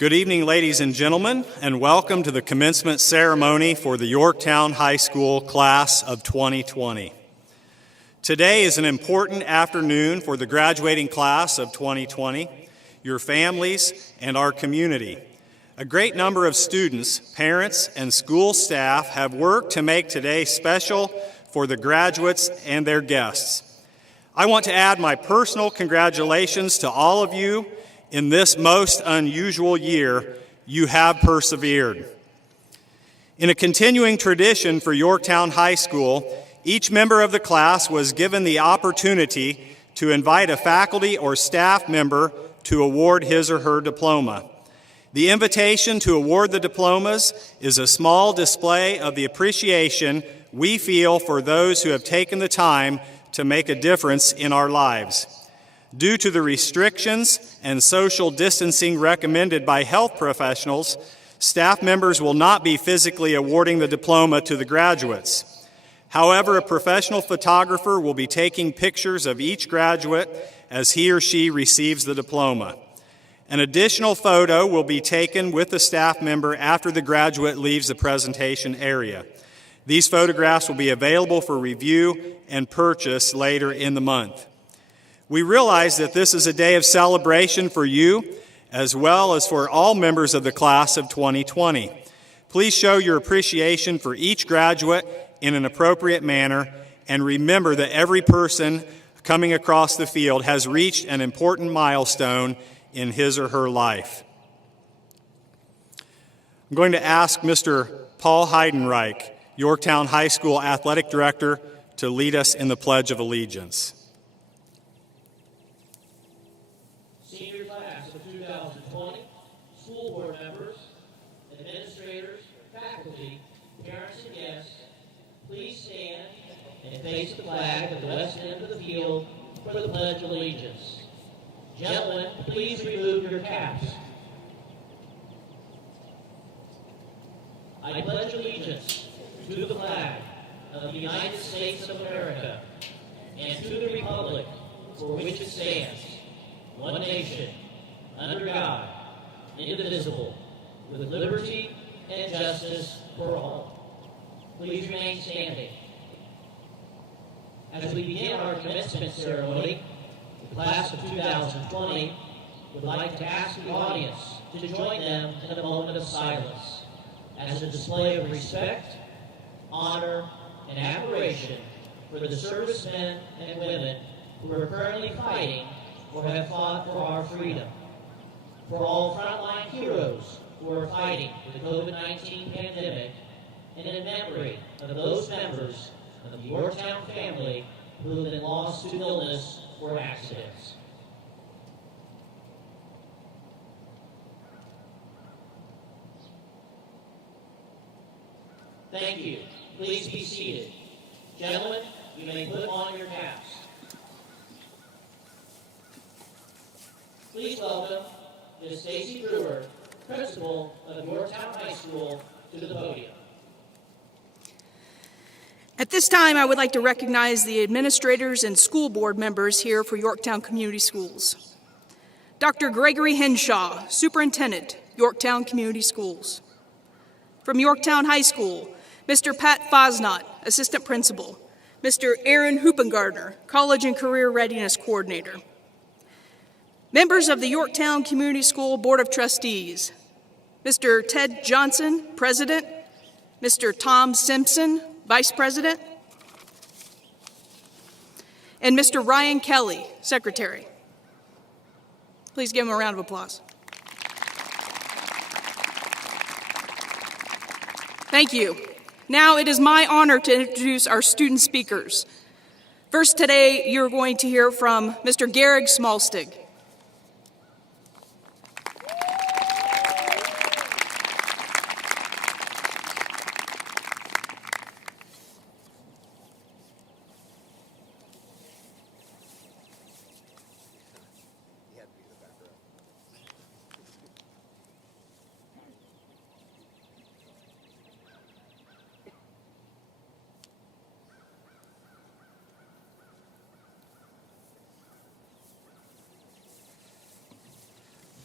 Good evening, ladies and gentlemen, and welcome to the commencement ceremony for the Yorktown High School class of 2020. Today is an important afternoon for the graduating class of 2020, your families, and our community. A great number of students, parents, and school staff have worked to make today special for the graduates and their guests. I want to add my personal congratulations to all of you. In this most unusual year, you have persevered. In a continuing tradition for Yorktown High School, each member of the class was given the opportunity to invite a faculty or staff member to award his or her diploma. The invitation to award the diplomas is a small display of the appreciation we feel for those who have taken the time to make a difference in our lives. Due to the restrictions and social distancing recommended by health professionals, staff members will not be physically awarding the diploma to the graduates. However, a professional photographer will be taking pictures of each graduate as he or she receives the diploma. An additional photo will be taken with the staff member after the graduate leaves the presentation area. These photographs will be available for review and purchase later in the month. We realize that this is a day of celebration for you, as well as for all members of the class of 2020. Please show your appreciation for each graduate in an appropriate manner, and remember that every person coming across the field has reached an important milestone in his or her life. I'm going to ask Mr. Paul Heidenreich, Yorktown High School Athletic Director, to lead us in the Pledge of Allegiance. Senior class of 2020, school board members, administrators, faculty, parents, and guests, please stand and face the flag at the west end of the field for the Pledge of Allegiance. Gentlemen, please remove your caps. I pledge allegiance to the flag of the United States of America and to the republic for which it stands, one nation, under God, indivisible, with liberty and justice for all. Please remain standing. As we begin our commencement ceremony, the class of 2020 would like to ask the audience to join them in a moment of silence as a display of respect, honor, and admiration for the servicemen and women who are currently fighting or have fought for our freedom. For all frontline heroes who are fighting the COVID-19 pandemic, and in memory of those members of the Yorktown family who have been lost to illness or accidents. Thank you. Please be seated. Gentlemen, you may put on your caps. Please welcome Ms. Stacy Brewer, principal of Yorktown High School, to the podium. At this time, I would like to recognize the administrators and school board members here for Yorktown Community Schools. Dr. Gregory Henshaw, Superintendent, Yorktown Community Schools. From Yorktown High School, Mr. Pat Fosnot, Assistant Principal. Mr. Aaron Hoopengardner, College and Career Readiness Coordinator. Members of the Yorktown Community School Board of Trustees, Mr. Ted Johnson, President, Mr. Tom Simpson, Vice President, and Mr. Ryan Kelly, Secretary. Please give him a round of applause. Thank you. Now it is my honor to introduce our student speakers. First today, you're going to hear from Mr. Garrig Smallstig.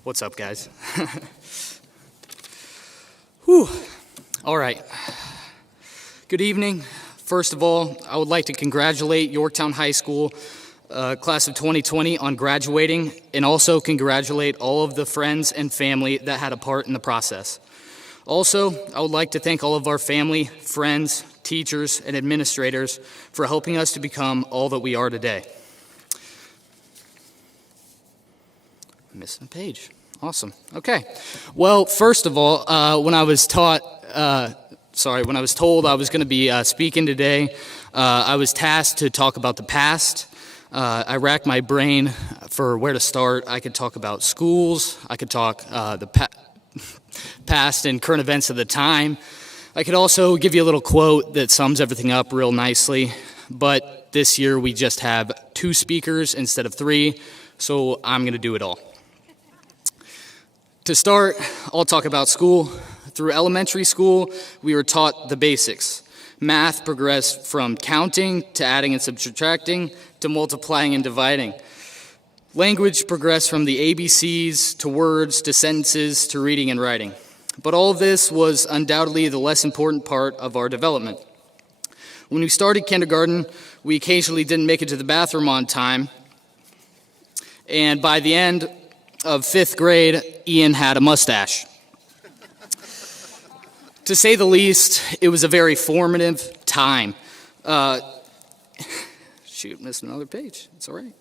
What's up, guys? Whew. All right. Good evening. First of all, I would like to congratulate Yorktown High School class of 2020 on graduating, and also congratulate all of the friends and family that had a part in the process. Also, I would like to thank all of our family, friends, teachers, and administrators for helping us to become all that we are today. Missing a page. Awesome. Okay. Well, first of all, when I was told I was going to be speaking today, I was tasked to talk about the past. I racked my brain for where to start. I could talk about schools. I could talk the past and current events of the time. I could also give you a little quote that sums everything up real nicely. But this year we just have 2 speakers instead of 3, so I'm going to do it all. To start, I'll talk about school. Through elementary school, we were taught the basics. Math progressed from counting to adding and subtracting to multiplying and dividing. Language progressed from the ABCs to words to sentences to reading and writing. But all of this was undoubtedly the less important part of our development. When we started kindergarten, we occasionally didn't make it to the bathroom on time. And by the end of 5th grade, Ian had a mustache. To say the least, it was a very formative time. Shoot, missed another page. It's all right.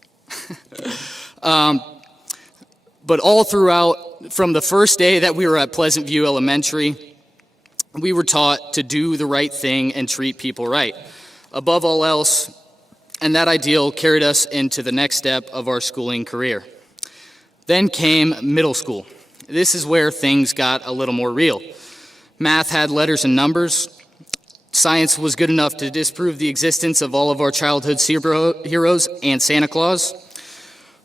But all throughout, from the first day that we were at Pleasant View Elementary, we were taught to do the right thing and treat people right. Above all else, and that ideal carried us into the next step of our schooling career. Then came middle school. This is where things got a little more real. Math had letters and numbers. Science was good enough to disprove the existence of all of our childhood heroes and Santa Claus.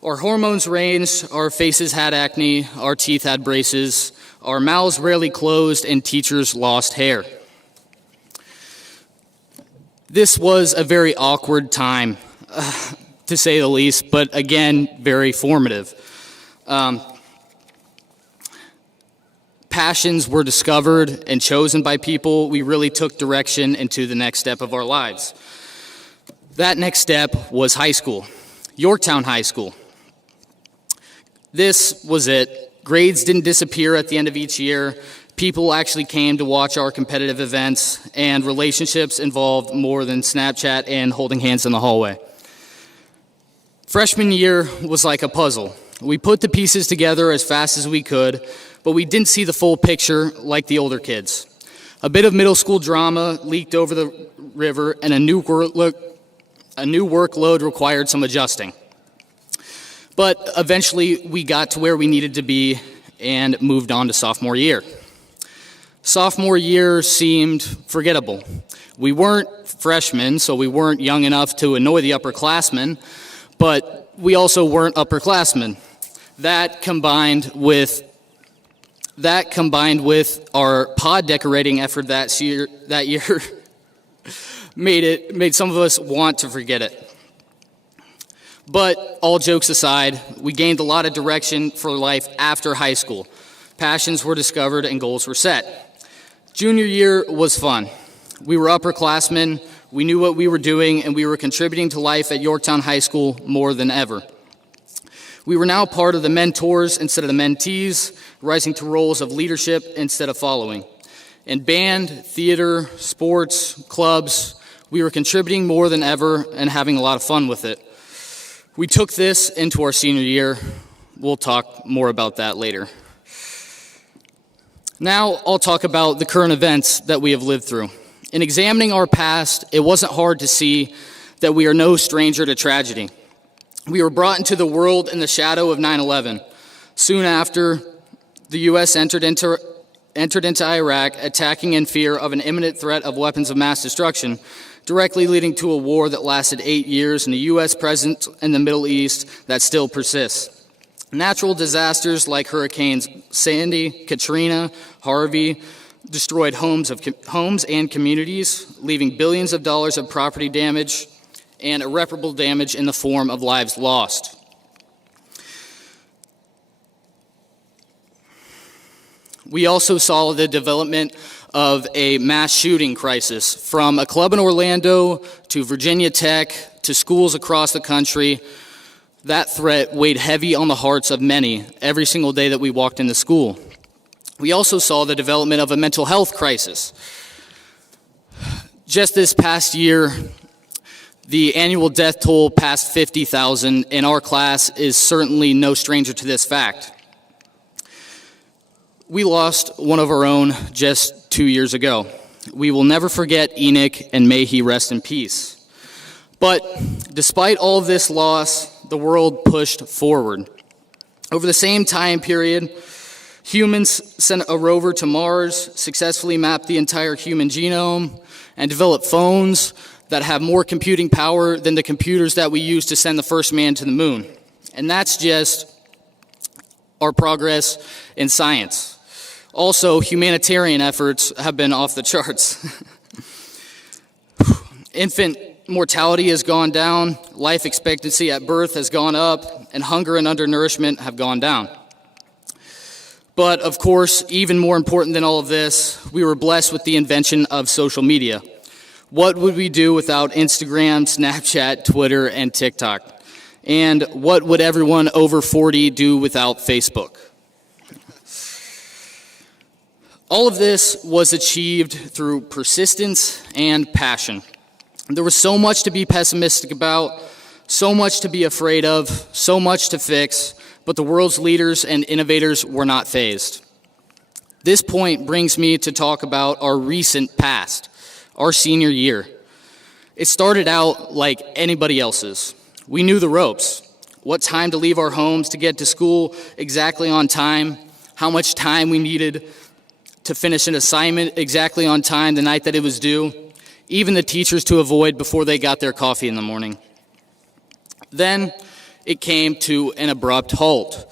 Our hormones ranged, our faces had acne, our teeth had braces, our mouths rarely closed, and teachers lost hair. This was a very awkward time, to say the least, but again, very formative. Passions were discovered and chosen by people. We really took direction into the next step of our lives. That next step was high school, Yorktown High School. This was it. Grades didn't disappear at the end of each year. People actually came to watch our competitive events, and relationships involved more than Snapchat and holding hands in the hallway. Freshman year was like a puzzle. We put the pieces together as fast as we could, but we didn't see the full picture like the older kids. A bit of middle school drama leaked over the river, and a new workload required some adjusting. But eventually, we got to where we needed to be and moved on to sophomore year. Sophomore year seemed forgettable. We weren't freshmen, so we weren't young enough to annoy the upperclassmen, but we also weren't upperclassmen. That combined with our pod decorating effort that year made some of us want to forget it. But all jokes aside, we gained a lot of direction for life after high school. Passions were discovered and goals were set. Junior year was fun. We were upperclassmen, we knew what we were doing, and we were contributing to life at Yorktown High School more than ever. We were now part of the mentors instead of the mentees, rising to roles of leadership instead of following. In band, theater, sports, clubs, we were contributing more than ever and having a lot of fun with it. We took this into our senior year. We'll talk more about that later. Now I'll talk about the current events that we have lived through. In examining our past, it wasn't hard to see that we are no stranger to tragedy. We were brought into the world in the shadow of 9/11. Soon after, the U.S. entered into Iraq, attacking in fear of an imminent threat of weapons of mass destruction, directly leading to a war that lasted 8 years and a U.S. presence in the Middle East that still persists. Natural disasters like Hurricanes Sandy, Katrina, Harvey destroyed homes and communities, leaving billions of dollars of property damage and irreparable damage in the form of lives lost. We also saw the development of a mass shooting crisis, from a club in Orlando to Virginia Tech to schools across the country. That threat weighed heavy on the hearts of many every single day that we walked into school. We also saw the development of a mental health crisis. Just this past year, the annual death toll passed 50,000, and our class is certainly no stranger to this fact. We lost one of our own just 2 years ago. We will never forget Enoch, and may he rest in peace. But despite all of this loss, the world pushed forward. Over the same time period, humans sent a rover to Mars, successfully mapped the entire human genome, and developed phones that have more computing power than the computers that we used to send the first man to the moon. And that's just our progress in science. Also, humanitarian efforts have been off the charts. Infant mortality has gone down, life expectancy at birth has gone up, and hunger and undernourishment have gone down. But of course, even more important than all of this, we were blessed with the invention of social media. What would we do without Instagram, Snapchat, Twitter, and TikTok? And what would everyone over 40 do without Facebook? All of this was achieved through persistence and passion. There was so much to be pessimistic about, so much to be afraid of, so much to fix, but the world's leaders and innovators were not fazed. This point brings me to talk about our recent past, our senior year. It started out like anybody else's. We knew the ropes, what time to leave our homes to get to school exactly on time, how much time we needed to finish an assignment exactly on time the night that it was due, even the teachers to avoid before they got their coffee in the morning. Then it came to an abrupt halt.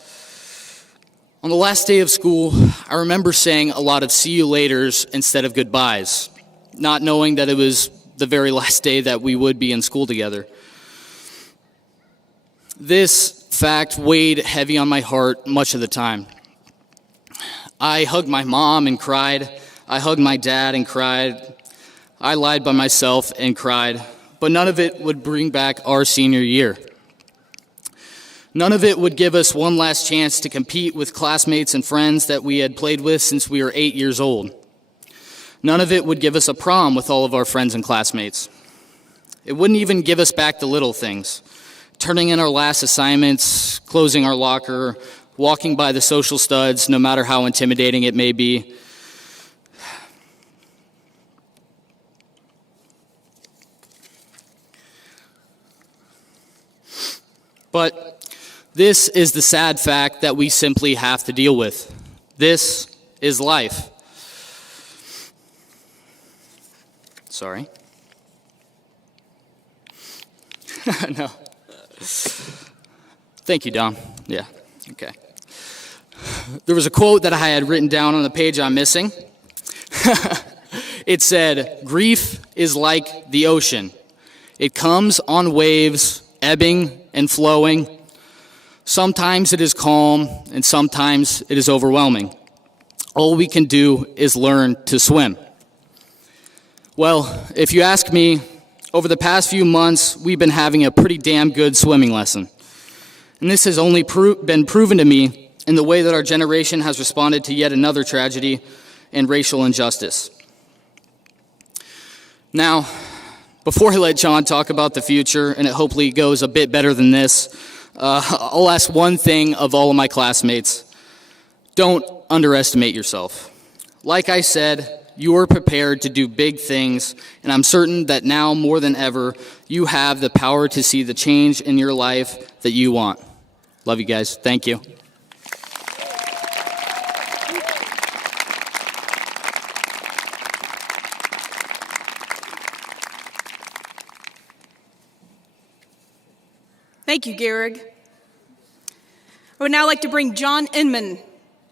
On the last day of school, I remember saying a lot of see you laters instead of goodbyes, not knowing that it was the very last day that we would be in school together. This fact weighed heavy on my heart much of the time. I hugged my mom and cried. I hugged my dad and cried. I lied by myself and cried. But none of it would bring back our senior year. None of it would give us one last chance to compete with classmates and friends that we had played with since we were 8 years old. None of it would give us a prom with all of our friends and classmates. It wouldn't even give us back the little things. Turning in our last assignments, closing our locker, walking by the social studs, no matter how intimidating it may be. But this is the sad fact that we simply have to deal with. This is life. Sorry. No. Thank you, Dom. Yeah, okay. There was a quote that I had written down on the page I'm missing. It said, "Grief is like the ocean. It comes on waves, ebbing and flowing. Sometimes it is calm, and sometimes it is overwhelming. All we can do is learn to swim." Well, if you ask me, over the past few months, we've been having a pretty damn good swimming lesson. And this has only been proven to me in the way that our generation has responded to yet another tragedy and racial injustice. Now, before I let John talk about the future, and it hopefully goes a bit better than this, I'll ask one thing of all of my classmates. Don't underestimate yourself. Like I said, you are prepared to do big things, and I'm certain that now more than ever, you have the power to see the change in your life that you want. Love you guys. Thank you. Thank you, Gehrig. I would now like to bring John Inman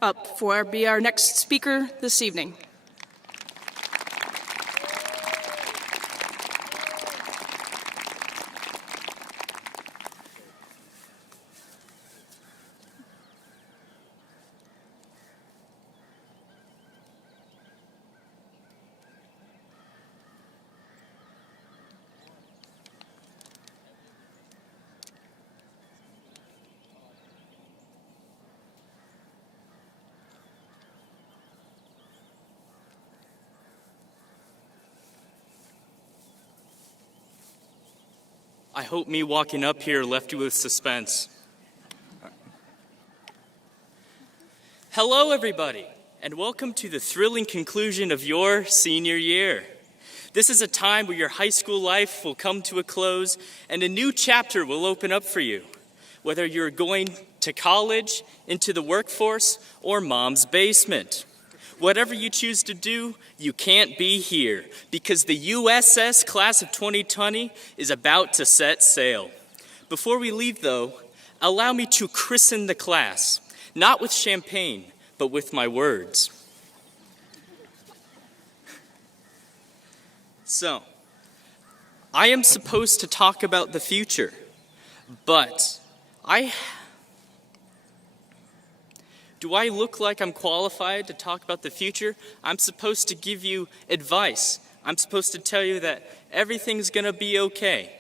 up for be our next speaker this evening. I hope me walking up here left you with suspense. Hello, everybody, and welcome to the thrilling conclusion of your senior year. This is a time where your high school life will come to a close and a new chapter will open up for you. Whether you're going to college, into the workforce, or mom's basement. Whatever you choose to do, you can't be here because the USS Class of 2020 is about to set sail. Before we leave, though, allow me to christen the class, not with champagne, but with my words. So, I am supposed to talk about the future, but do I look like I'm qualified to talk about the future? I'm supposed to give you advice. I'm supposed to tell you that everything's gonna be okay.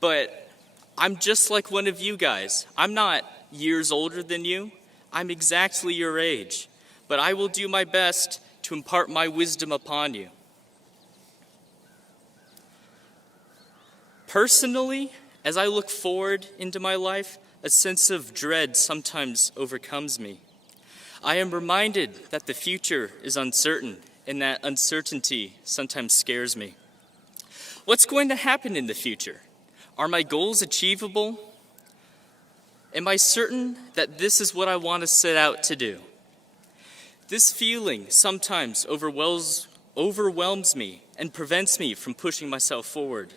But I'm just like one of you guys. I'm not years older than you. I'm exactly your age. But I will do my best to impart my wisdom upon you. Personally, as I look forward into my life, a sense of dread sometimes overcomes me. I am reminded that the future is uncertain, and that uncertainty sometimes scares me. What's going to happen in the future? Are my goals achievable? Am I certain that this is what I want to set out to do? This feeling sometimes overwhelms me and prevents me from pushing myself forward.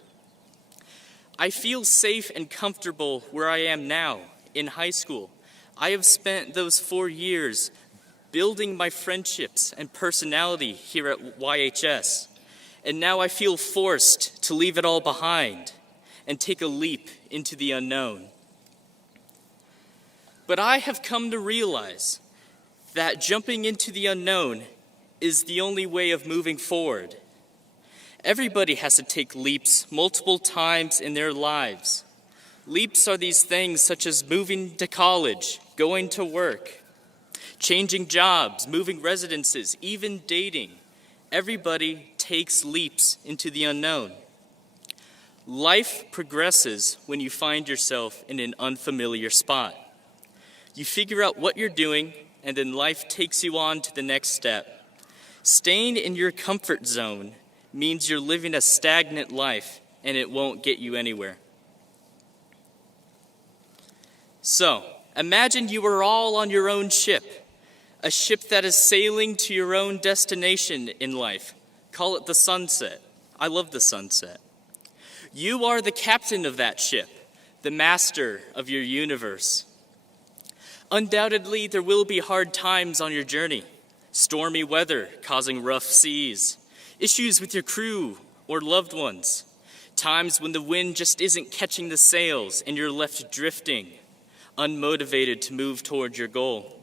I feel safe and comfortable where I am now, in high school. I have spent those 4 years building my friendships and personality here at YHS, and now I feel forced to leave it all behind and take a leap into the unknown. But I have come to realize that jumping into the unknown is the only way of moving forward. Everybody has to take leaps multiple times in their lives. Leaps are these things such as moving to college, going to work, changing jobs, moving residences, even dating. Everybody takes leaps into the unknown. Life progresses when you find yourself in an unfamiliar spot. You figure out what you're doing, and then life takes you on to the next step. Staying in your comfort zone means you're living a stagnant life, and it won't get you anywhere. So, imagine you are all on your own ship, a ship that is sailing to your own destination in life. Call it the sunset. I love the sunset. You are the captain of that ship, the master of your universe. Undoubtedly, there will be hard times on your journey. Stormy weather causing rough seas, issues with your crew or loved ones, times when the wind just isn't catching the sails and you're left drifting, unmotivated to move toward your goal.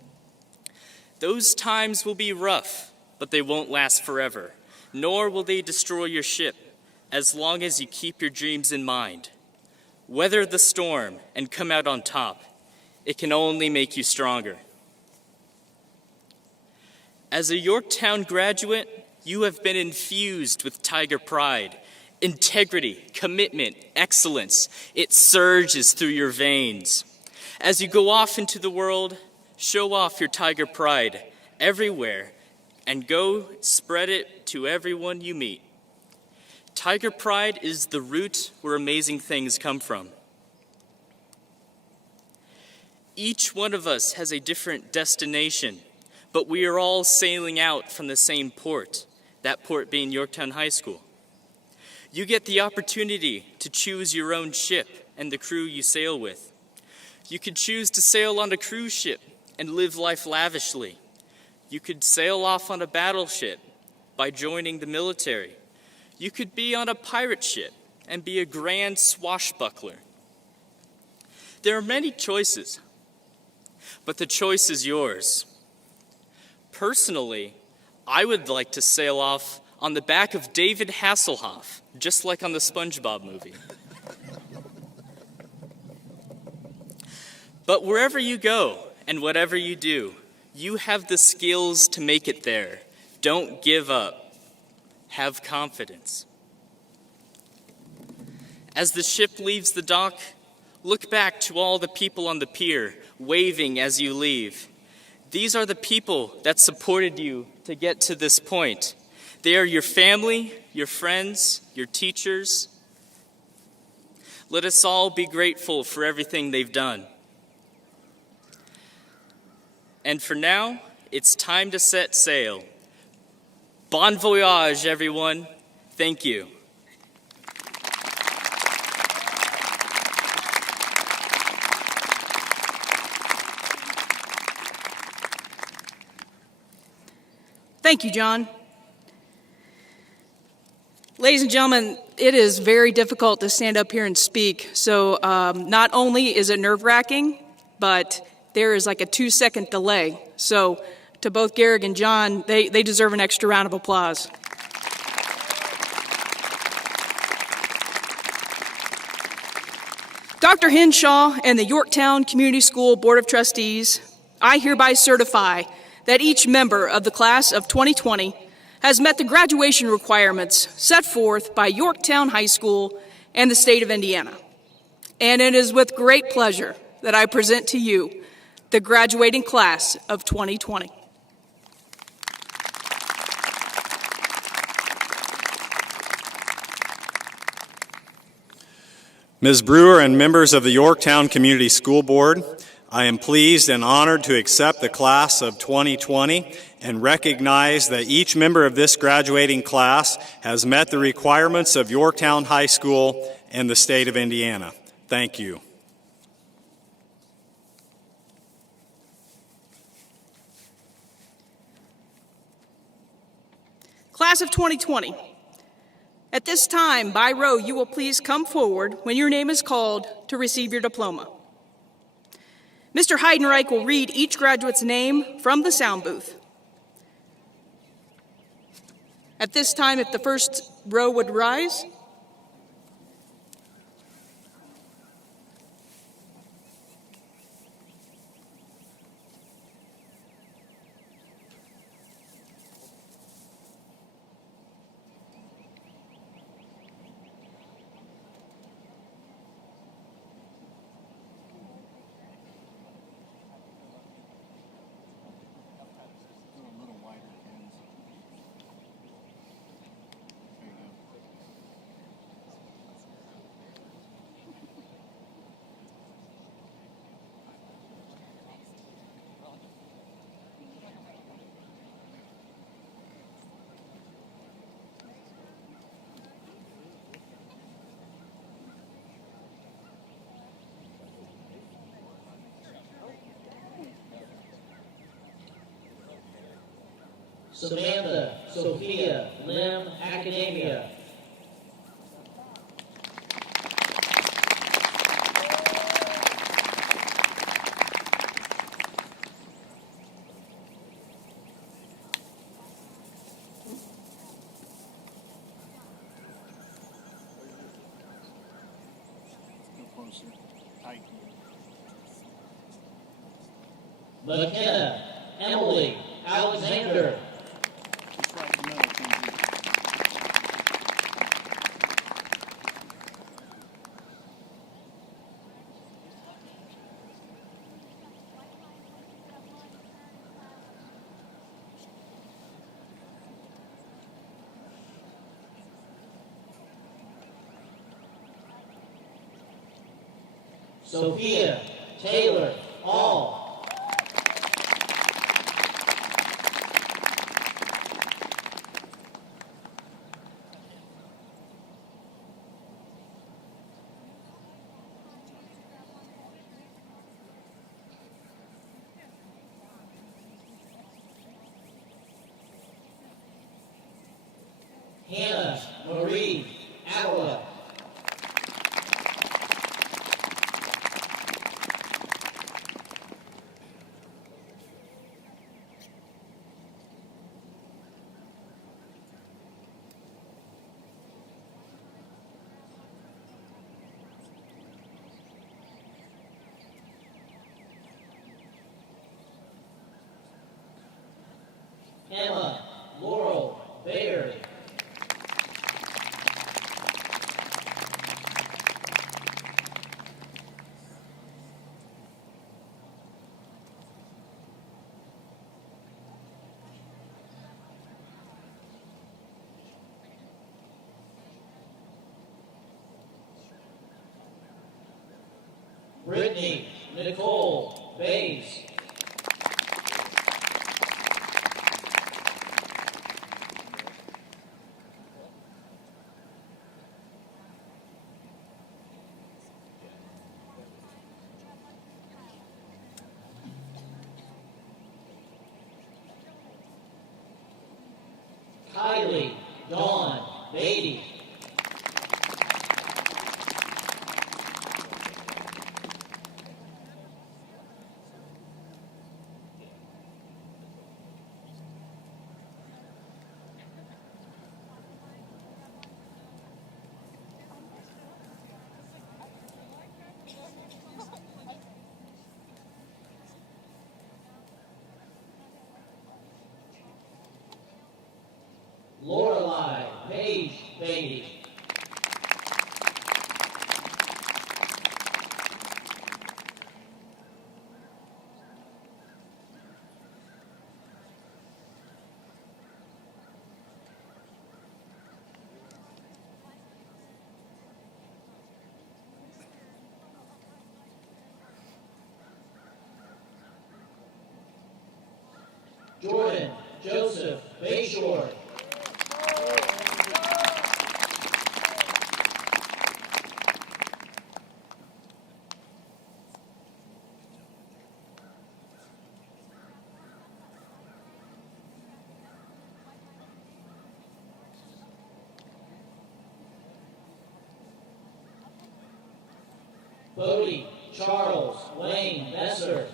Those times will be rough, but they won't last forever, nor will they destroy your ship as long as you keep your dreams in mind. Weather the storm and come out on top. It can only make you stronger. As a Yorktown graduate, you have been infused with Tiger pride, integrity, commitment, excellence. It surges through your veins. As you go off into the world, show off your Tiger pride everywhere and go spread it to everyone you meet. Tiger pride is the root where amazing things come from. Each one of us has a different destination, but we are all sailing out from the same port, that port being Yorktown High School. You get the opportunity to choose your own ship and the crew you sail with. You could choose to sail on a cruise ship and live life lavishly. You could sail off on a battleship by joining the military. You could be on a pirate ship and be a grand swashbuckler. There are many choices, but the choice is yours. Personally, I would like to sail off on the back of David Hasselhoff, just like on the SpongeBob movie. But wherever you go and whatever you do, you have the skills to make it there. Don't give up. Have confidence. As the ship leaves the dock, look back to all the people on the pier, waving as you leave. These are the people that supported you to get to this point. They are your family, your friends, your teachers. Let us all be grateful for everything they've done. And for now, it's time to set sail. Bon voyage, everyone. Thank you. Thank you, John. Ladies and gentlemen, it is very difficult to stand up here and speak. So not only is it nerve-wracking, but there is like a 2-second delay. So to both Garrick and John, they deserve an extra round of applause. Dr. Henshaw and the Yorktown Community School Board of Trustees, I hereby certify that each member of the class of 2020 has met the graduation requirements set forth by Yorktown High School and the state of Indiana. And it is with great pleasure that I present to you the graduating class of 2020. Ms. Brewer and members of the Yorktown Community School Board, I am pleased and honored to accept the class of 2020 and recognize that each member of this graduating class has met the requirements of Yorktown High School and the state of Indiana. Thank you. Class of 2020, at this time, by row, you will please come forward when your name is called to receive your diploma. Mr. Heidenreich will read each graduate's name from the sound booth. At this time, if the first row would rise. Samantha Sophia Lim Academia. McKenna Emily Alexander. Sophia Taylor All. Hannah Marie Adela. Emma Laurel Baird. Brittany Nicole Bays. Kylie Dawn Beatty. Lorelei Paige Beatty. Jordan Joseph Bayshore. Bodie Charles Wayne Besser.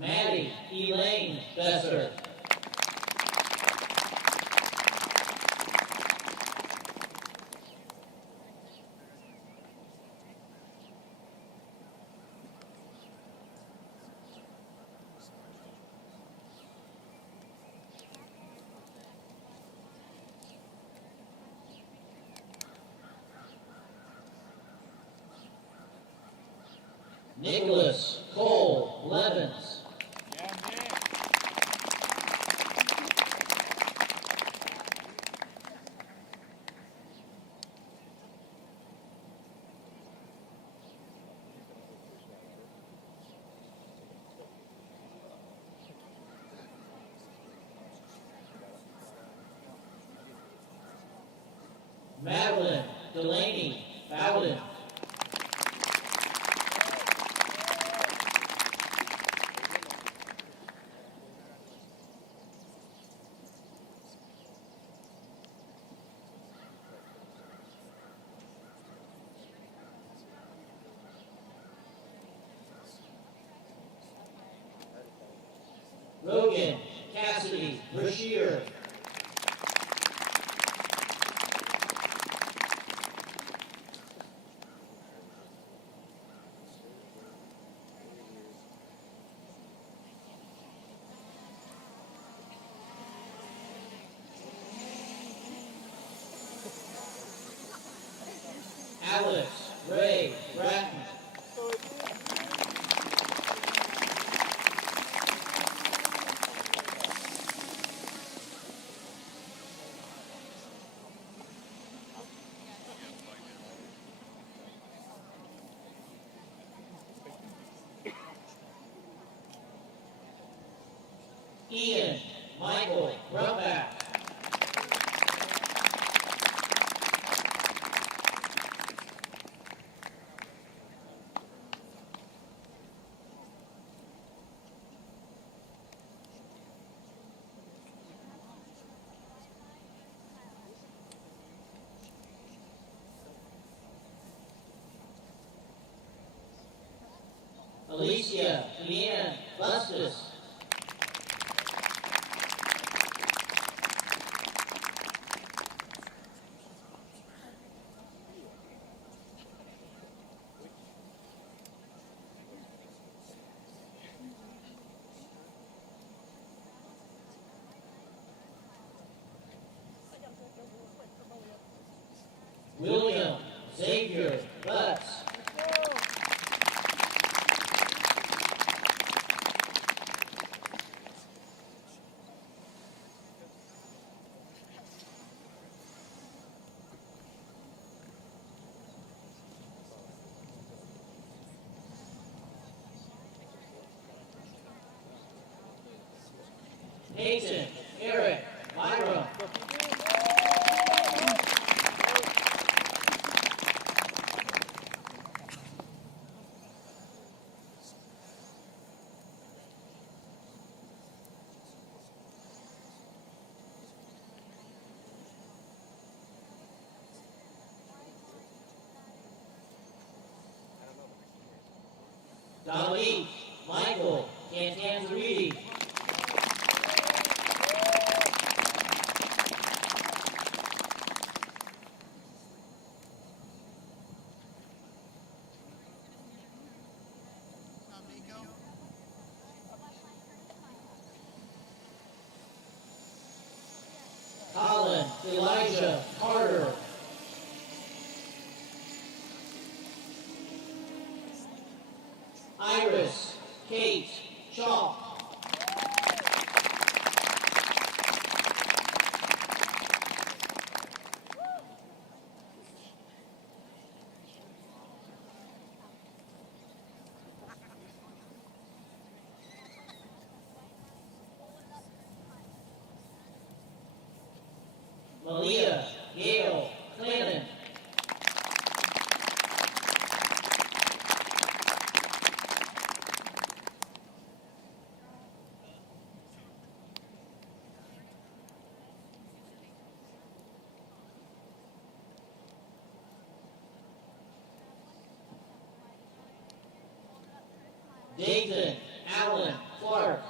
Maddie Elaine Besser. Nicholas Cole Blevins. Madeline Delaney Bowden. Rogan Cassidy Brashear. Alex Ray Bratton. Ian Michael Brumback. Alicia Leanne Bustus. William Xavier Butts. Peyton Eric Myra. Dali Michael Cantanzariti. Colin Elijah Carter. Iris Kate Shaw. Malia Gail Clannon. Nathan Allen Clark.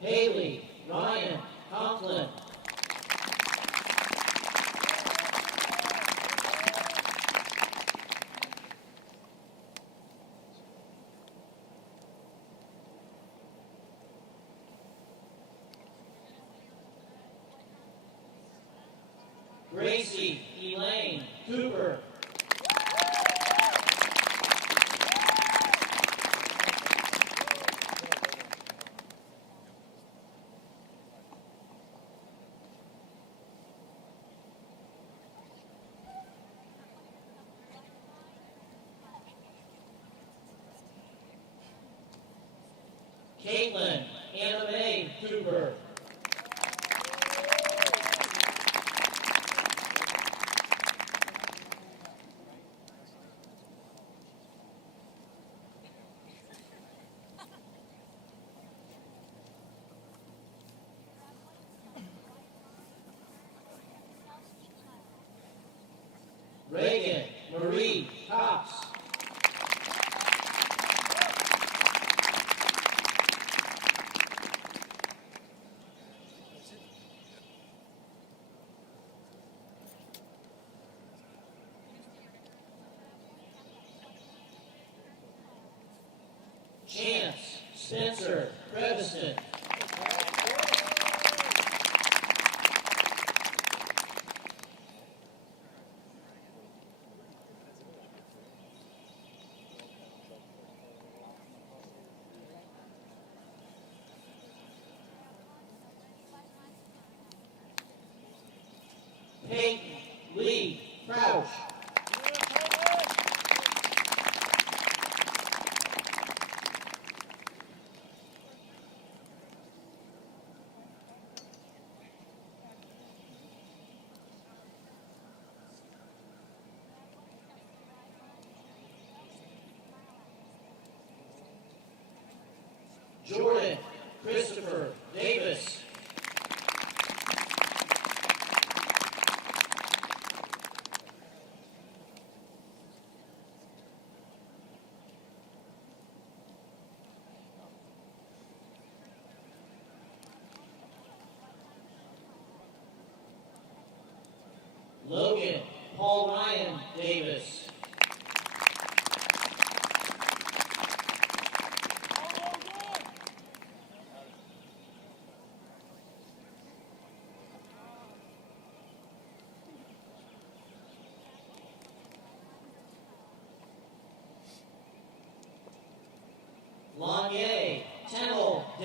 Haley Ryan Conklin. Gracie Elaine Cooper. Caitlin Anna Mae Cooper. Reagan Marie Cox. Chance Spencer Creviston. Peyton Lee Crouch. Jordan Christopher Davis.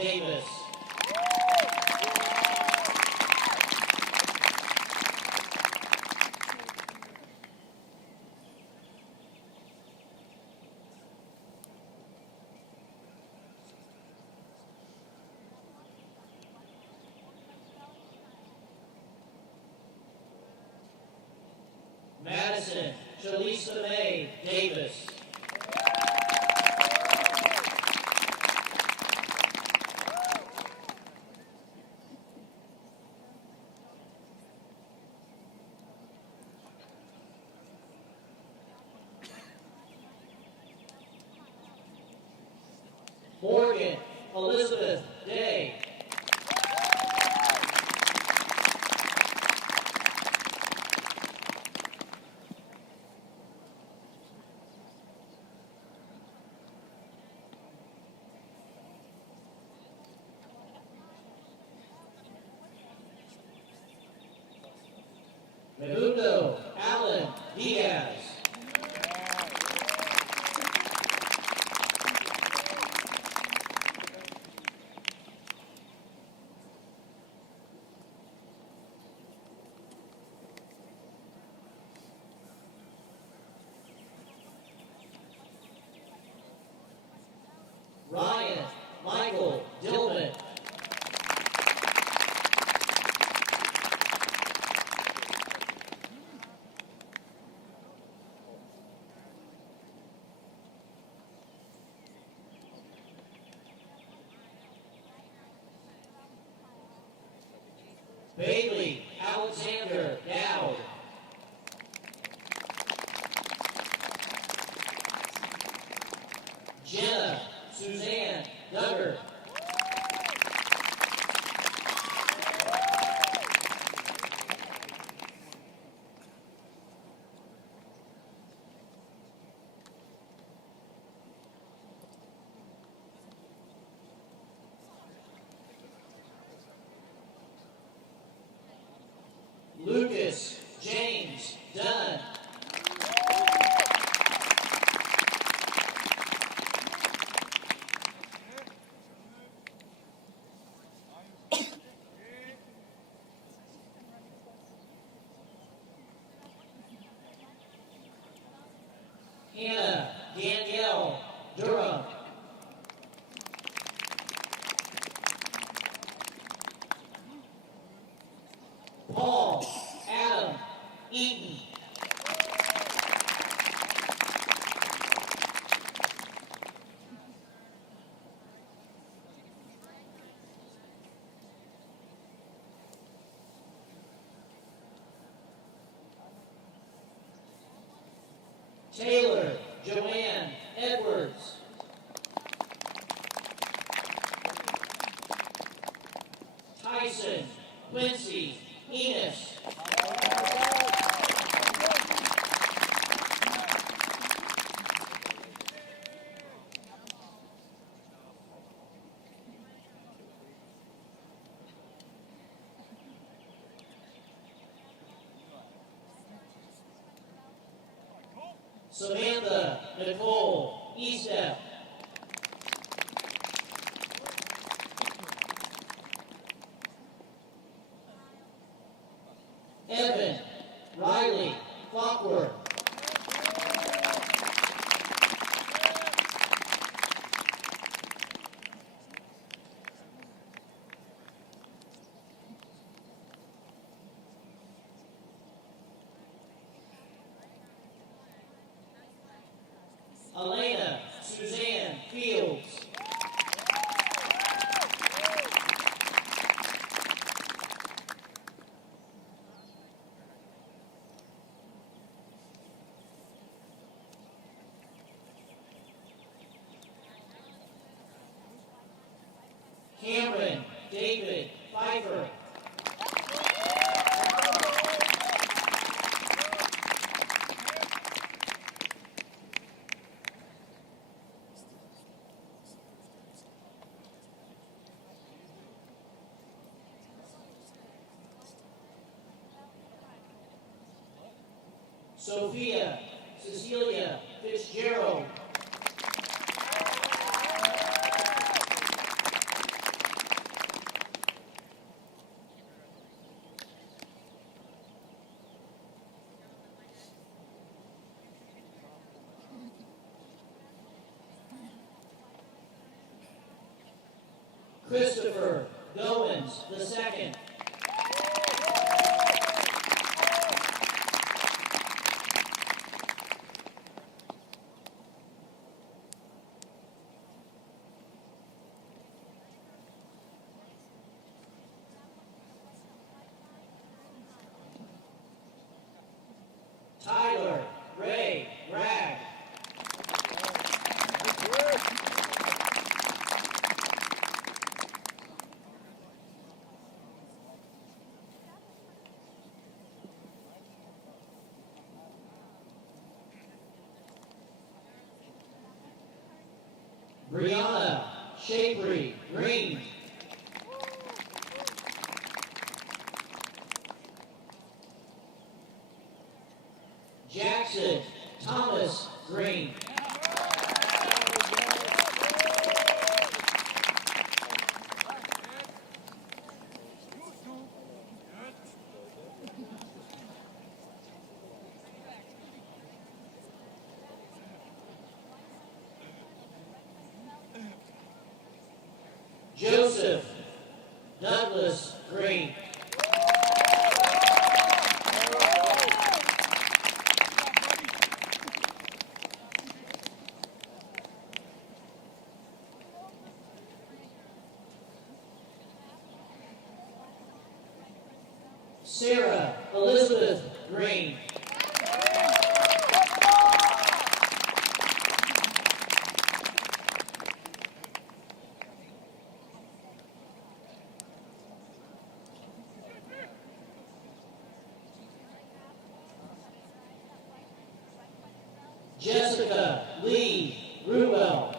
Davis. Madison Shalisa May Davis. Morgan Elizabeth Day. Mehundo Allen Diaz. Ryan Michael Dillman. Bailey Alexander Dowd. Jenna Suzanne Duggar. Lucas James Dunn. Hannah Danielle Durham. Paul Adam Eaton. Taylor Joanne Edwards. Tyson Quincy Enos. Samantha Nicole Eastep. Evan Riley Clockwork. Elena Suzanne Fields. Cameron David Pfeiffer. Sophia Cecilia Fitzgerald. Christopher Goins II. Tyler Ray Ragg. Brianna Shapley Green. Jackson Thomas Green. Joseph Douglas Green. Sarah Elizabeth Green. Jessica Lee Ruel.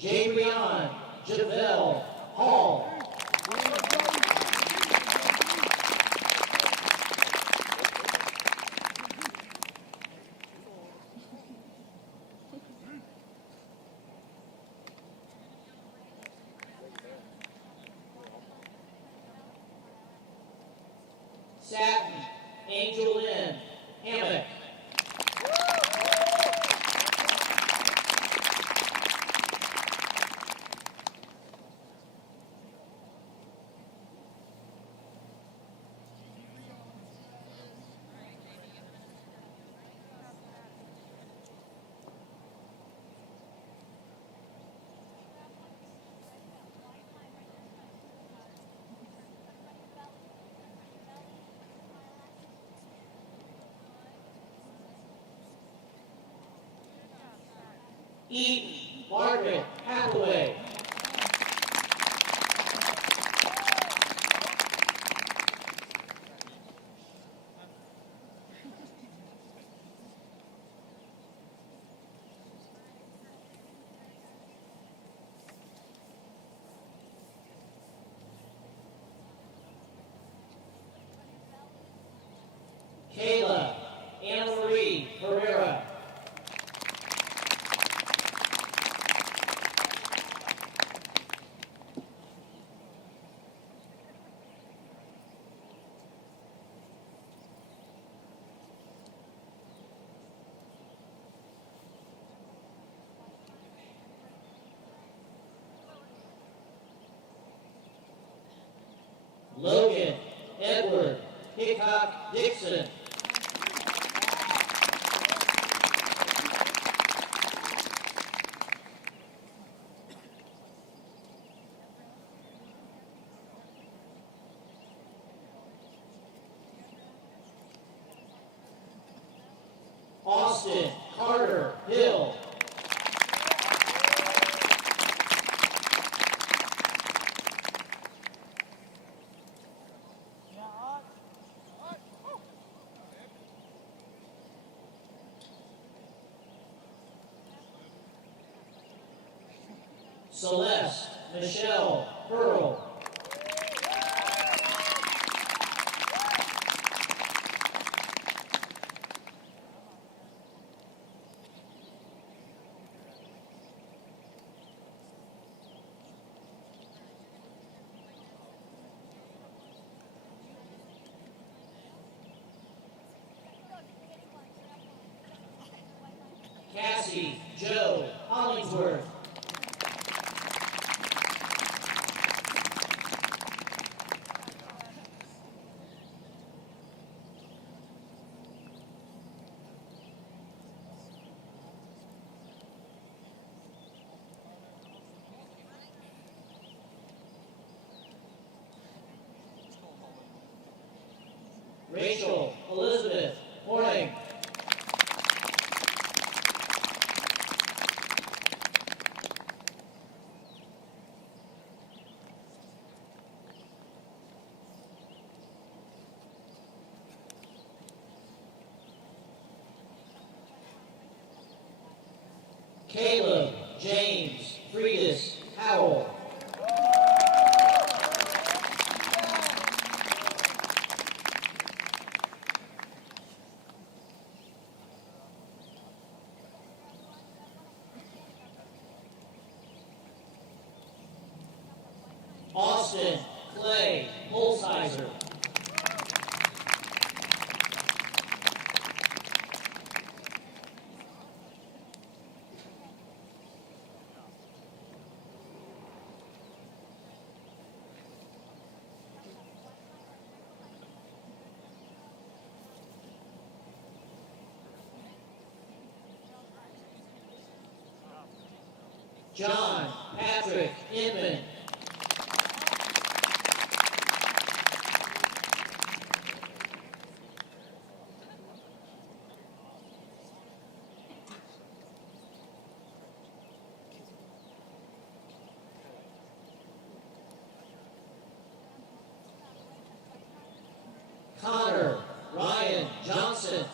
Jabrion Javel Hall. Satin Angel Lynn Hammock. Eaton Margaret Hathaway. Kayla Anna Marie Herrera. Logan Edward Hickok Dixon. Austin Carter Hill. Celeste Michelle Pearl. Rachel Elizabeth Horning. Caleb James Friedis Howell. Austin Clay Holsizer. John Patrick Inman. Connor Ryan Johnson.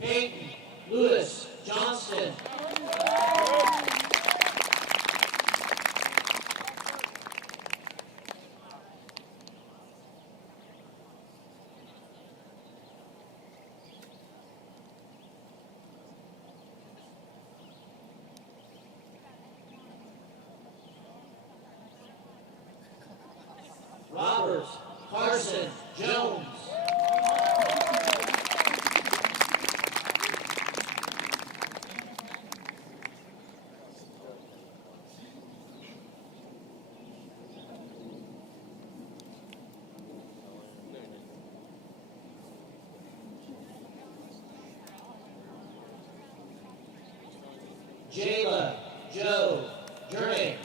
Peyton Lewis Johnston. Robert Carson Jones. Jayla Joe Journey.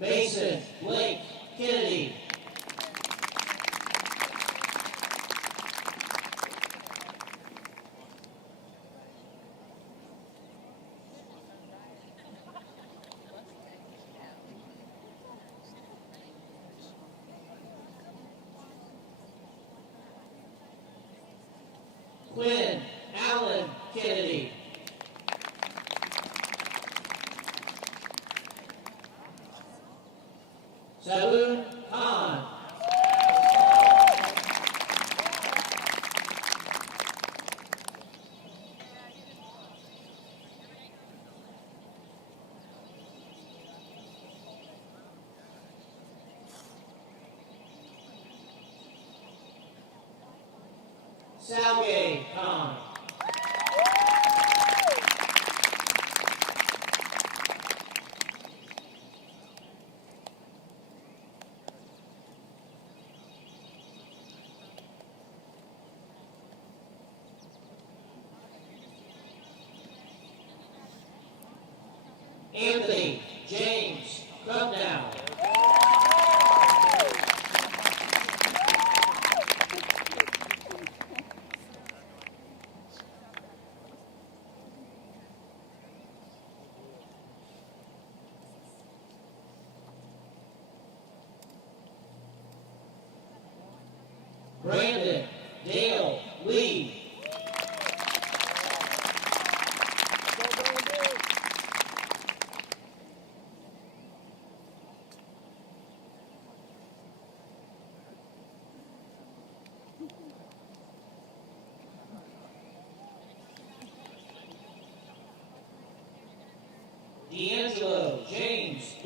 Mason Blake Kennedy. Quinn Allen Kennedy. Saboon Khan. Salgay Khan. Anthony James Krupnow. Brandon Dale Lee. D'Angelo James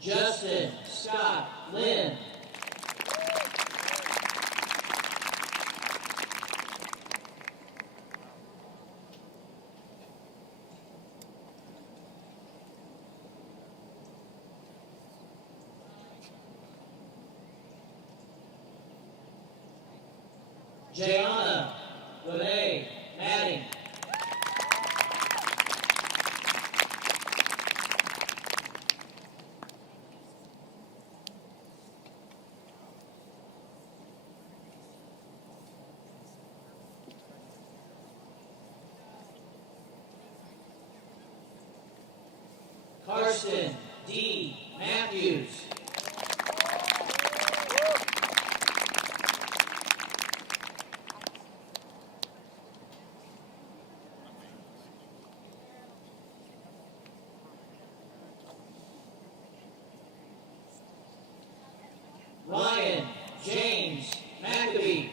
Justin Scott Lynn. Jayana Renee Madding. Karsten D. Matthews. Ryan James McAbee.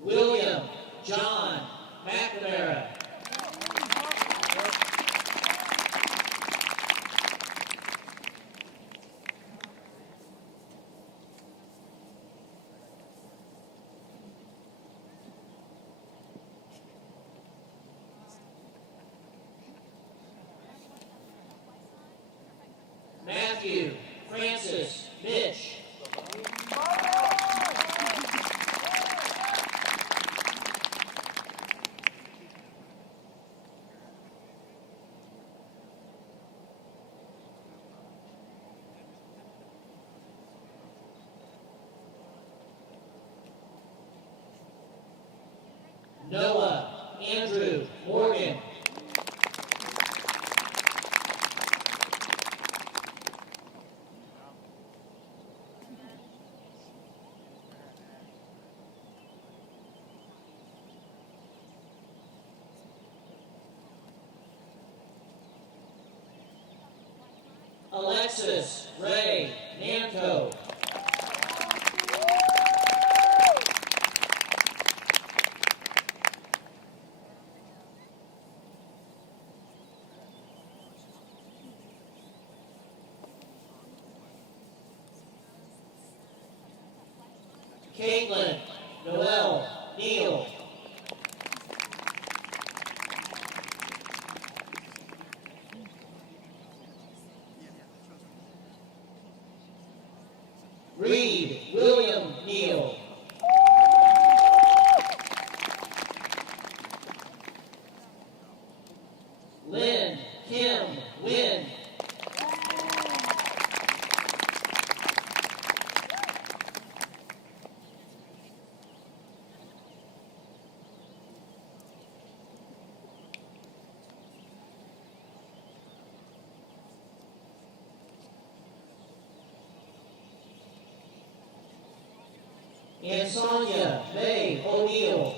William John McNamara. Matthew Francis Mitch. Noah Andrew Morgan. Alexis Ray Nanto. Caitlin Noel Neal. Reed William Neal. Lynn Kim Wynn. And Sonia May O'Neill.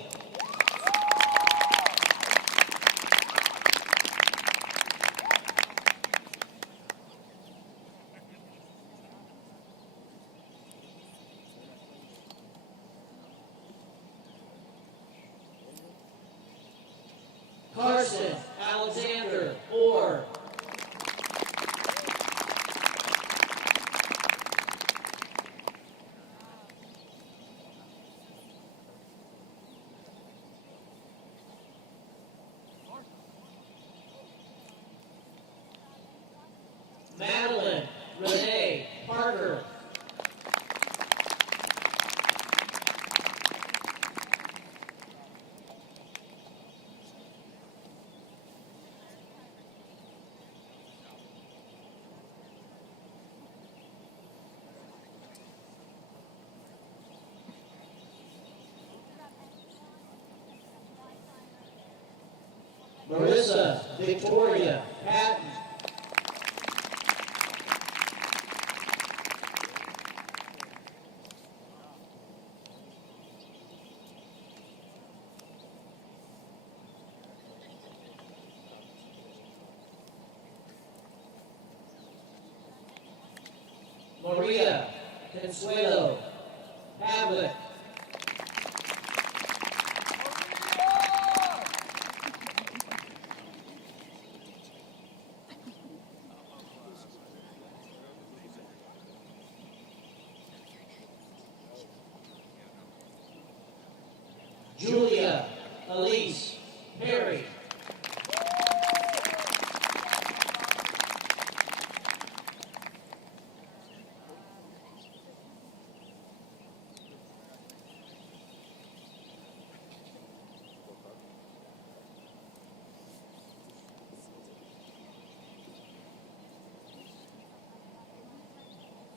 Carson Alexander Orr. Madeline Renee Parker. Marissa Victoria Patton. Maria Consuelo Pavlik. Julia Elise Perry.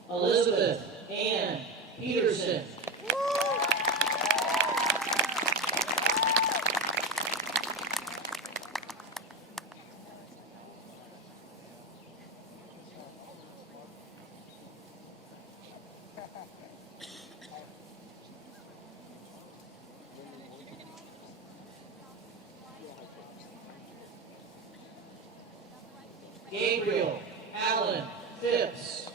Elizabeth Ann Peterson. Gabriel Allen Phipps.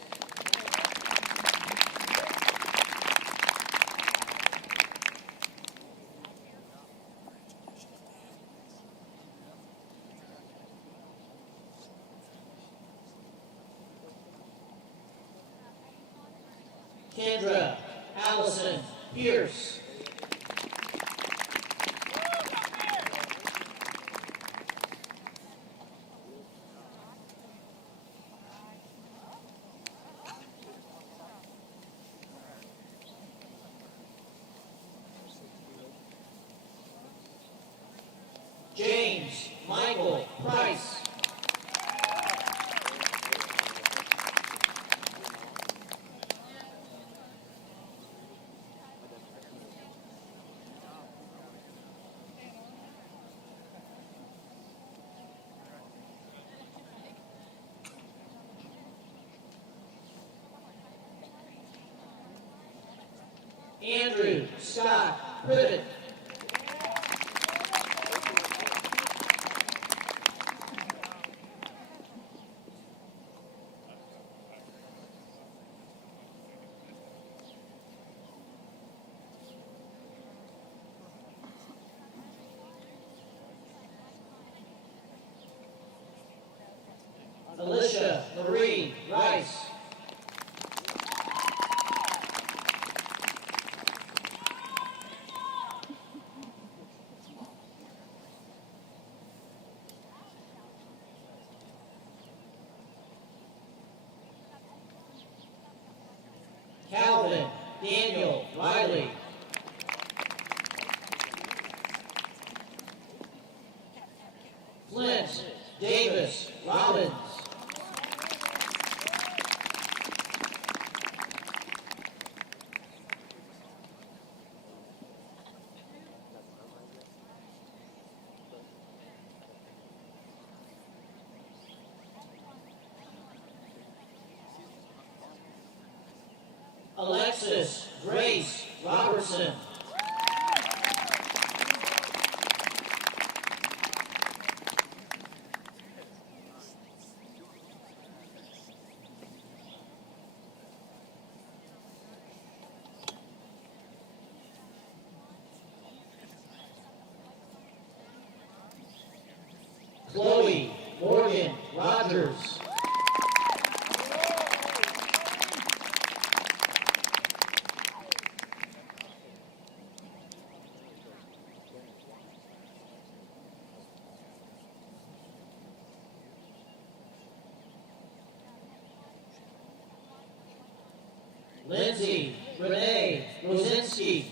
Kendra Allison Pierce. James Michael Price. Andrew Scott Privet. Alicia Marie Rice. Calvin Daniel Riley. Flint Davis Robbins. Alexis Grace Robertson. Chloe Morgan Rogers. Lindsay Renee Rosinski.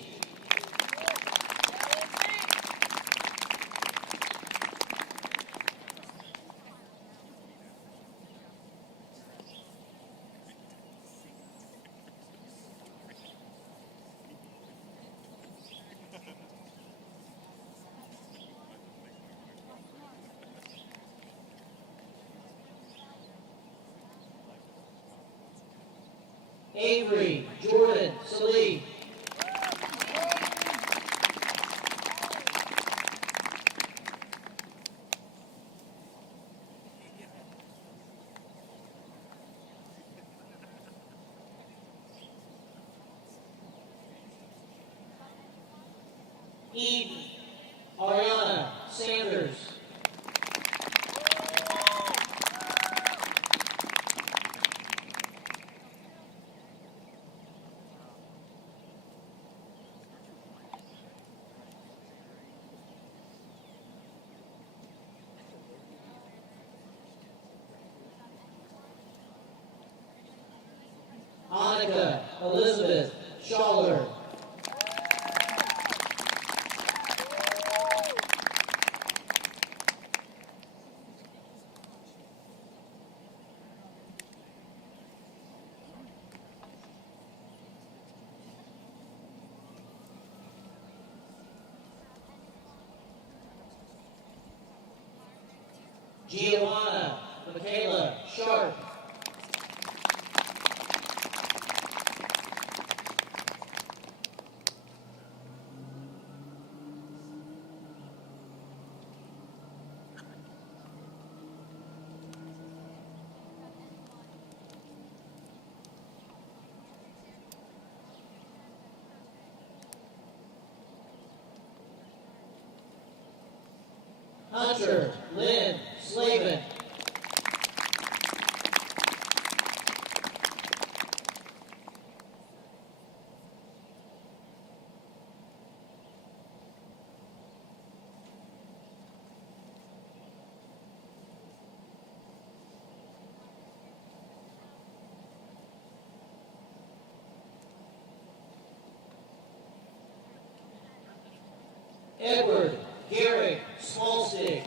Avery Jordan Salee. Monica Elizabeth Schaller. Giovanna Michaela Sharp. Hunter Lynn Slavin. Edward Garrick Smallstick.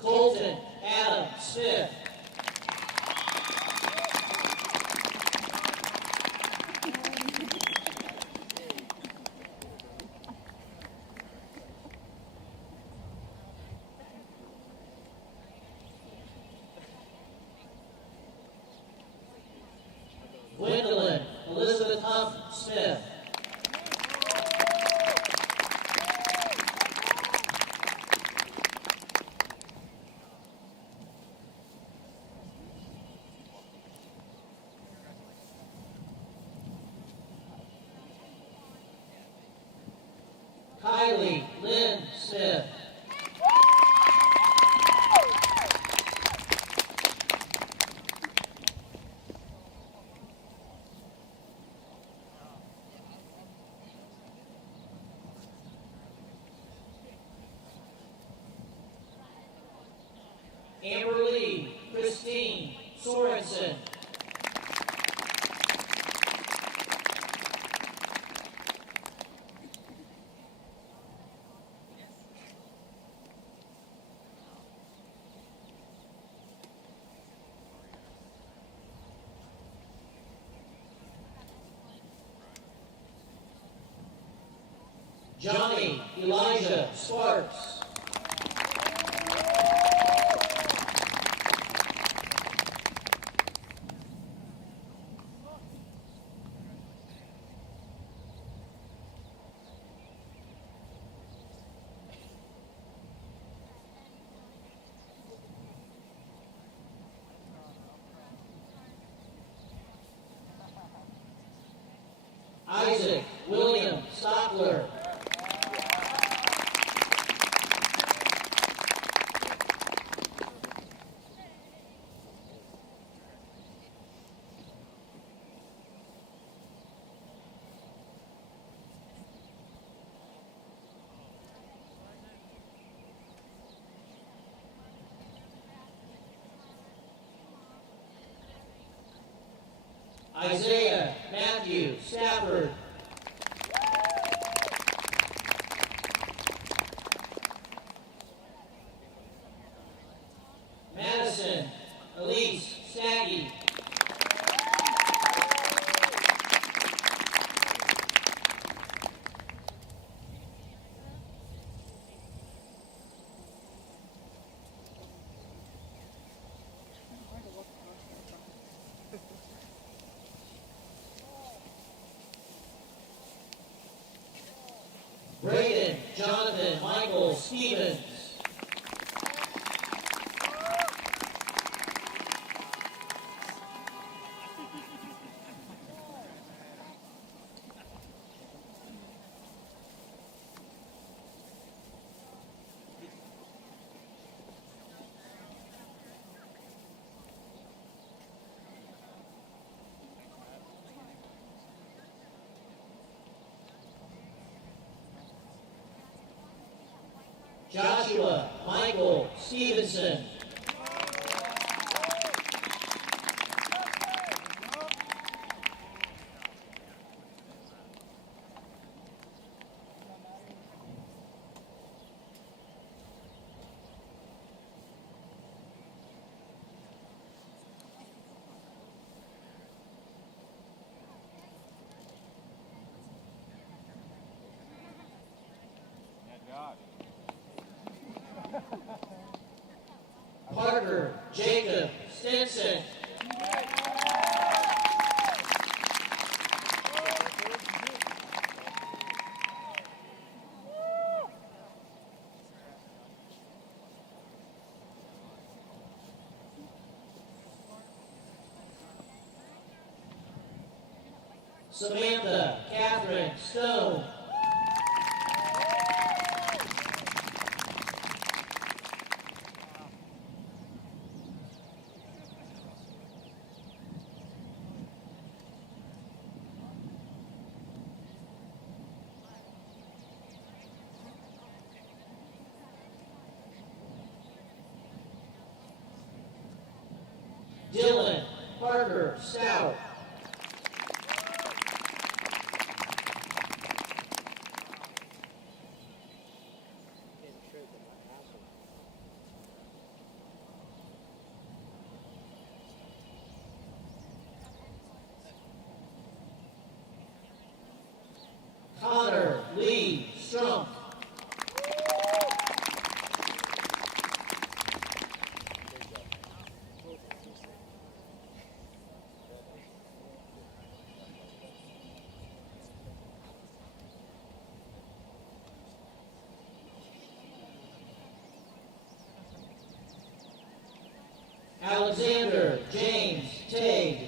Colton Adam Smith. Gwendolyn Elizabeth Huff Smith. Kylie Lynn Smith. Amber Lee Christine Sorensen. Johnny Elijah Sparks. Isaac William Stockler. Isaiah Matthew Stafford. Madison Elise Staggy. Braden Jonathan Michael Stevens. Joshua Michael Stevenson. Parker Jacob Stinson. Samantha Catherine Stone. Dylan Parker Stout. Connor Lee Strump. Alexander James Tague.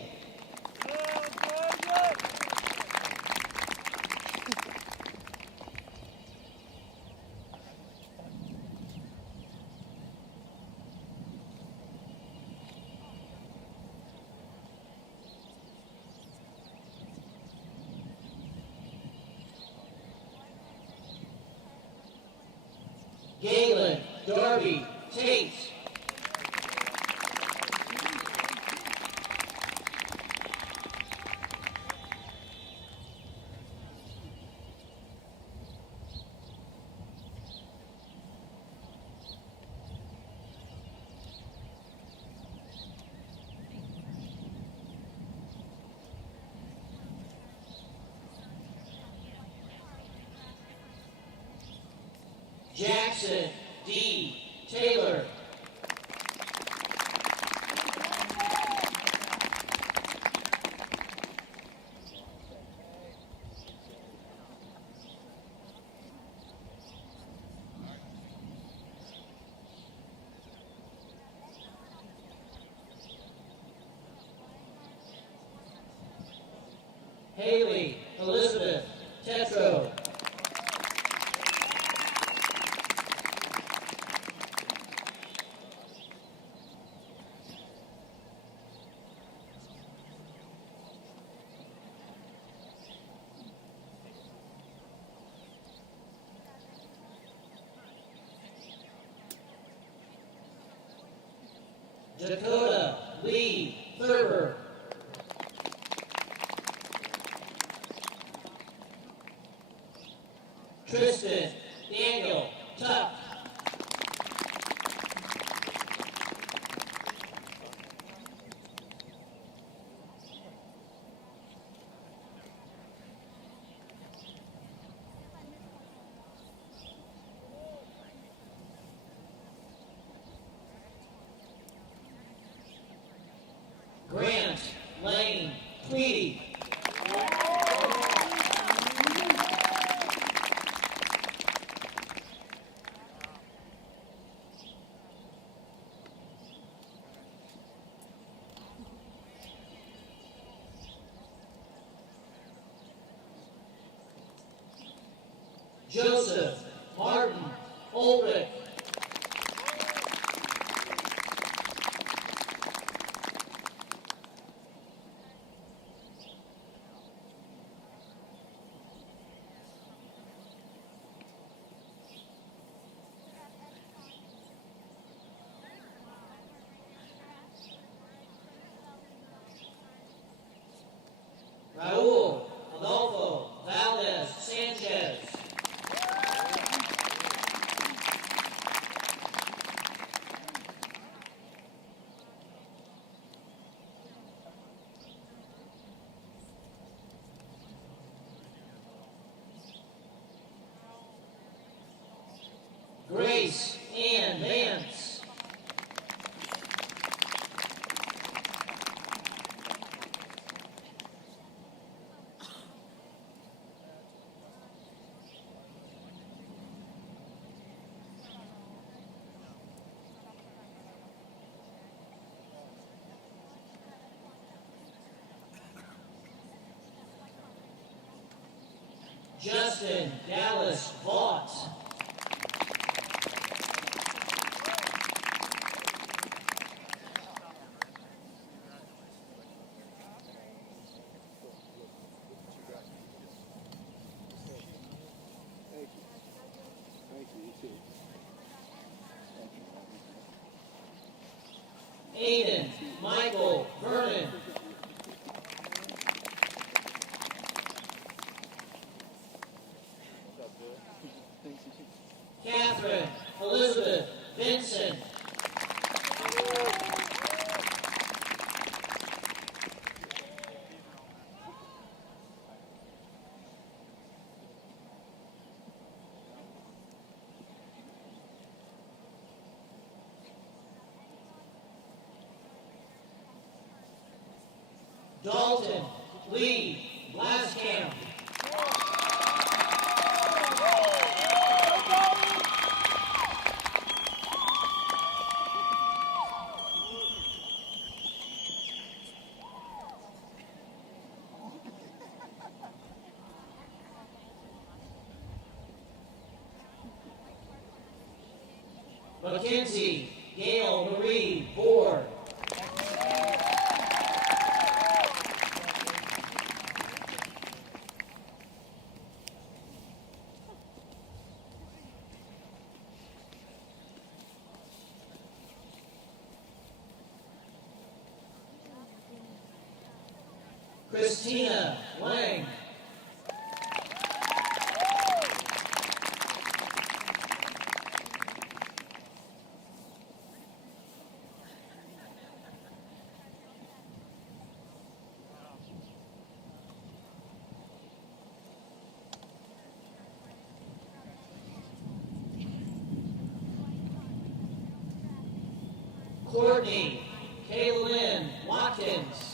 Galen Darby Tate. Jackson D. Taylor. Haley Elizabeth Tetro. Dakota Lee Thurber. Tristan Daniel Tuck. Grant Lane Tweedy. Joseph Martin Ulrich. Grace Ann Vance. Justin Dallas Vaught. Aiden Michael Vernon. Catherine Elizabeth Vincent. Dalton Lee Blaskamp. Mackenzie Gail Marie Bohr. Christina Lang. Courtney Kaylin Watkins.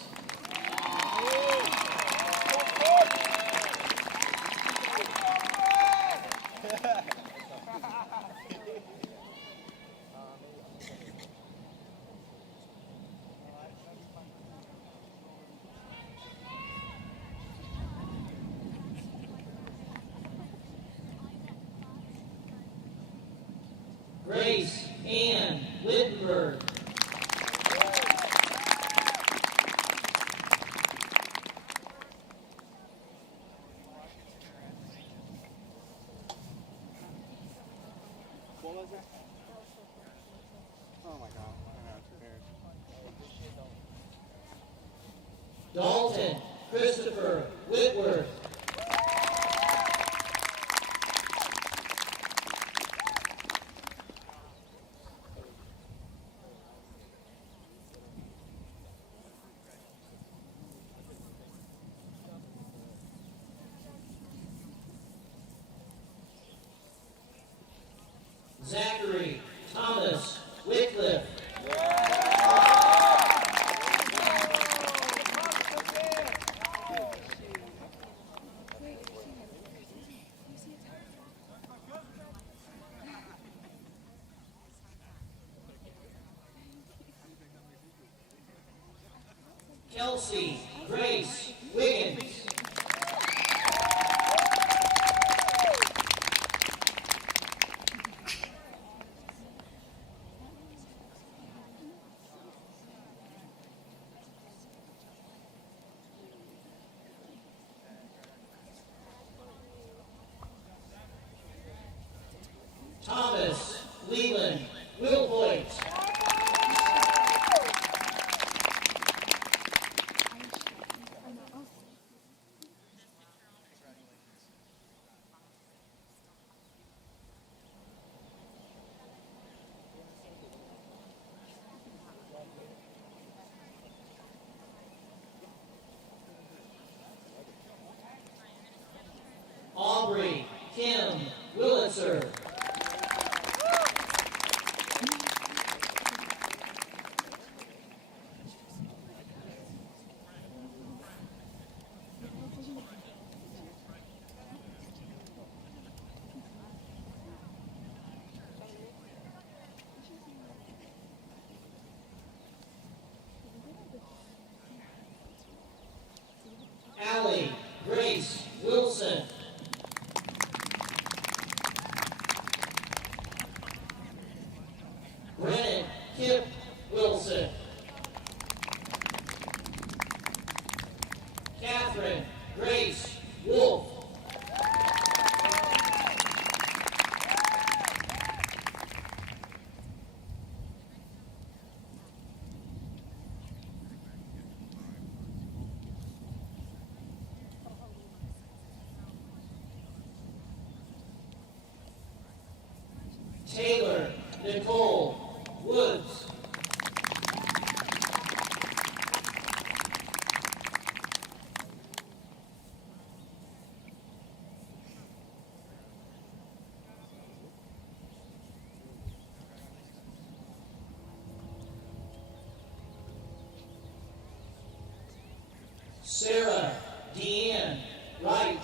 Grace Ann Wittenberg. What was it? Oh my god. Dalton Christopher Whitworth. Zachary Thomas Wycliffe. Kelsey Grace Wiggins. Thomas Leland Wilvoit. Aubrey Kim Willitzer. Nicole Woods. Sarah Deanne Wright.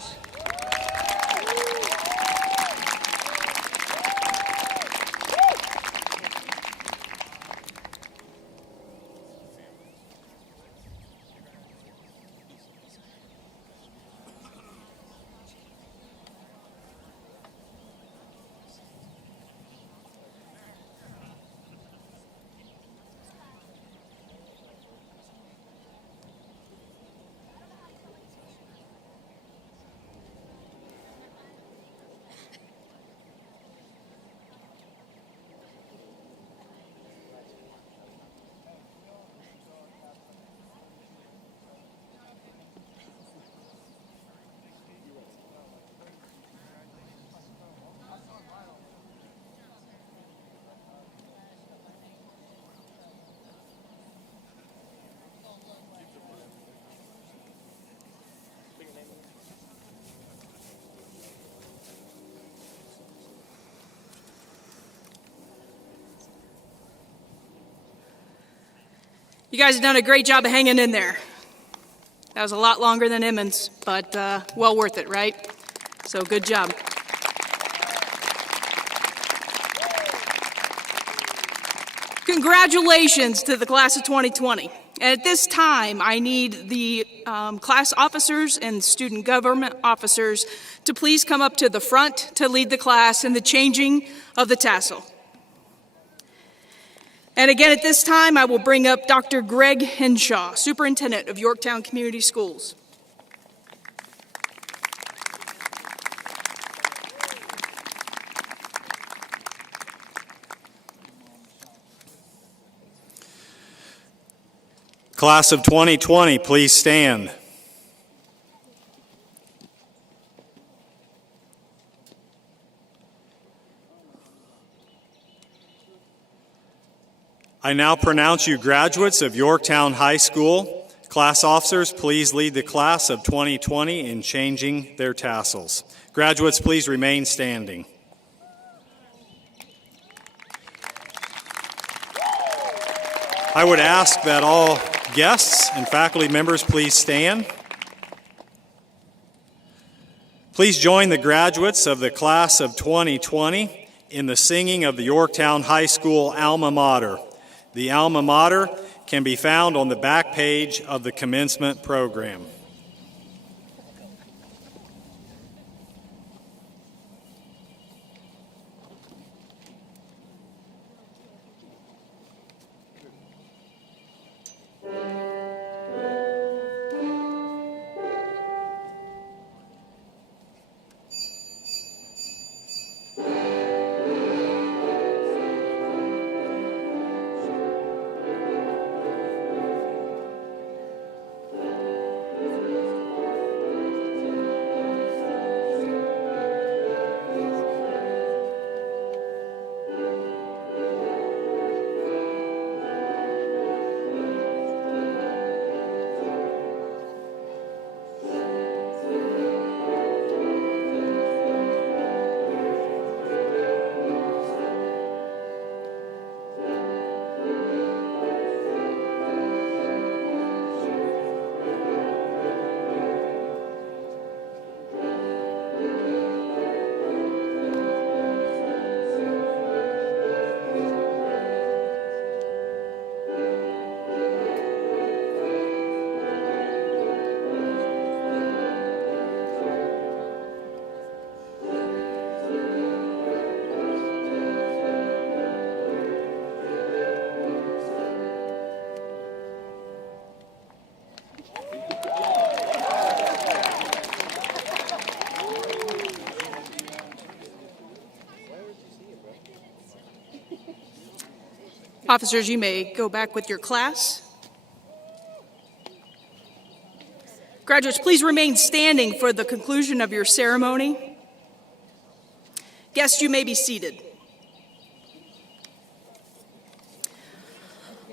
You guys have done a great job of hanging in there. That was a lot longer than Emmons, but well worth it, right? So good job. Congratulations to the class of 2020. And at this time, I need the class officers and student government officers to please come up to the front to lead the class in the changing of the tassel. And again, at this time, I will bring up Dr. Greg Henshaw, Superintendent of Yorktown Community Schools. Class of 2020, please stand. I now pronounce you graduates of Yorktown High School. Class officers, please lead the class of 2020 in changing their tassels. Graduates, please remain standing. I would ask that all guests and faculty members please stand. Please join the graduates of the class of 2020 in the singing of the Yorktown High School alma mater. The alma mater can be found on the back page of the commencement program. Officers, you may go back with your class. Graduates, please remain standing for the conclusion of your ceremony. Guests, you may be seated.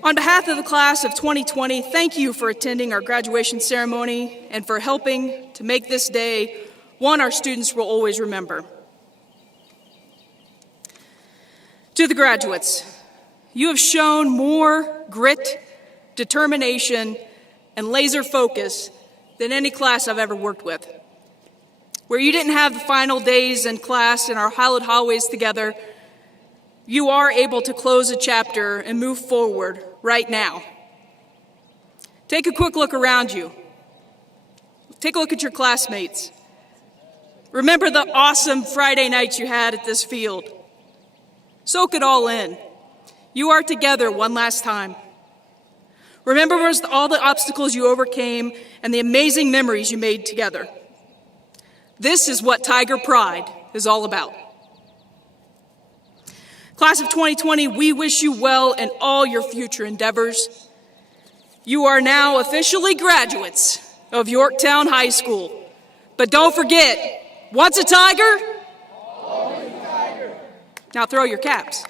On behalf of the class of 2020, thank you for attending our graduation ceremony and for helping to make this day one our students will always remember. To the graduates, you have shown more grit, determination, and laser focus than any class I've ever worked with. Where you didn't have the final days in class in our hallowed hallways together, you are able to close a chapter and move forward right now. Take a quick look around you. Take a look at your classmates. Remember the awesome Friday nights you had at this field. Soak it all in. You are together one last time. Remember all the obstacles you overcame and the amazing memories you made together. This is what Tiger Pride is all about. Class of 2020, we wish you well in all your future endeavors. You are now officially graduates of Yorktown High School. But don't forget, once a Tiger, always a Tiger. Now throw your caps.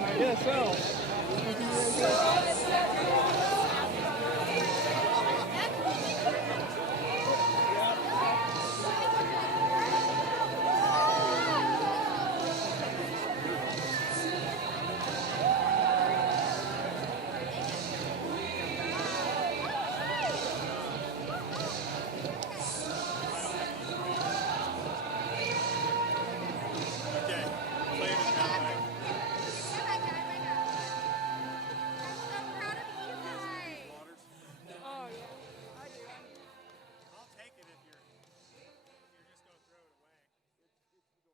I guess so.